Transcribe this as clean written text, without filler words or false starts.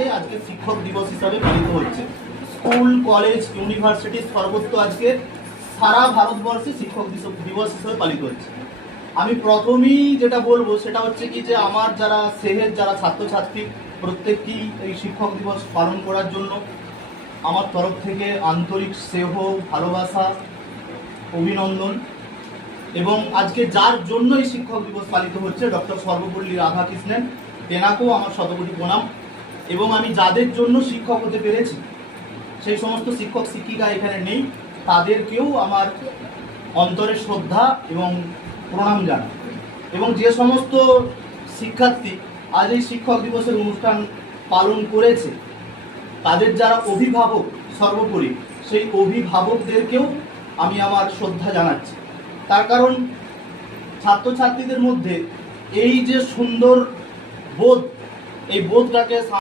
ভারতবর্ষে আজকে শিক্ষক দিবস হিসাবে পালিত হচ্ছে। স্কুল, কলেজ, ইউনিভার্সিটি সর্বত্র আজকে সারা ভারতবর্ষে শিক্ষক দিবস হিসাবে পালিত হচ্ছে। আমি প্রথমেই যেটা বলবো সেটা হচ্ছে কি যে আমার যারা সেহের যারা ছাত্রছাত্রী প্রত্যেককেই এই শিক্ষক দিবস পালন করার জন্য আমার তরফ থেকে আন্তরিক স্নেহ, ভালোবাসা, অভিনন্দন। এবং আজকে যার জন্য এই শিক্ষক দিবস পালিত হচ্ছে ডক্টর সর্বপল্লী রাধাকৃষ্ণন, তেনাকেও আমার শতকোটি প্রণাম। এবং আমি যাদের জন্য শিক্ষক হতে পেরেছি সেই সমস্ত শিক্ষক শিক্ষিকা এখানে নেই, তাদেরকেও আমার অন্তরের শ্রদ্ধা এবং প্রণাম জানাই। এবং যে সমস্ত শিক্ষার্থী আজ এই শিক্ষক দিবসের অনুষ্ঠান পালন করেছে তাদের যারা অভিভাবক সর্বোপরি, সেই অভিভাবকদেরকেও আমি আমার শ্রদ্ধা জানাচ্ছি। তার কারণ ছাত্রছাত্রীদের মধ্যে এই যে সুন্দর বোধ, এই বোধটাকে